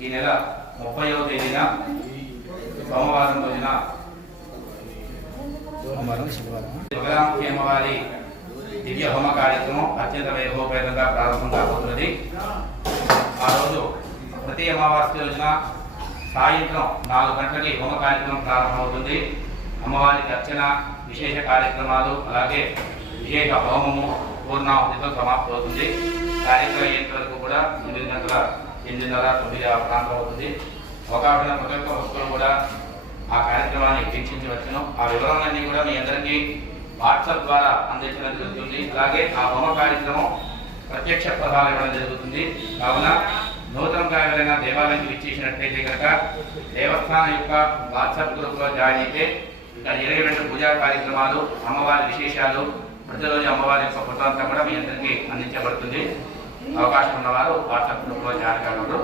ఈ నెల ముప్పైవ తేదీన సోమవారం రోజున సోమవారం అమ్మవారి దివ్య హోమ కార్యక్రమం అత్యంత వైభవపేతంగా ప్రారంభం కాబోతున్నది. ఆ రోజు ప్రతి అమావాస్య రోజున సాయంత్రం నాలుగు గంటలకి హోమ కార్యక్రమం ప్రారంభమవుతుంది. అమ్మవారికి అర్చన విశేష కార్యక్రమాలు అలాగే విశేష హోమము పూర్ణాహుతితో సమాప్తమవుతుంది. కార్యక్రమం అయ్యేంత వరకు కూడా ఎనిమిది గంటల ఎనిమిదిన్నర తొమ్మిది ఆ ప్రాంతం అవుతుంది. ఒక ప్రతి ఒక్క వస్తువులు కూడా ఆ కార్యక్రమాన్ని వీక్షించవచ్చును ఆ వివరాలన్నీ కూడా మీ అందరికీ వాట్సాప్ ద్వారా అందించడం జరుగుతుంది. అలాగే ఆ బొమ్మ కార్యక్రమం ప్రత్యక్ష ప్రసారం ఇవ్వడం జరుగుతుంది. కావున నూతనంగా ఎవరైనా దేవాలయానికి విచ్చేసినట్లయితే కనుక దేవస్థానం యొక్క వాట్సాప్ గ్రూప్లో జాయిన్ అయితే ఇక్కడ ఇరవై రెండు పూజా కార్యక్రమాలు అమ్మవారి విశేషాలు ప్రతిరోజు అమ్మవారి యొక్క ఫోటో అంతా కూడా మీ అందరికీ అందించబడుతుంది. అవకాశం ఉన్నవారు వాట్సాప్ గ్రూప్లో జాయిన్ కాగలరు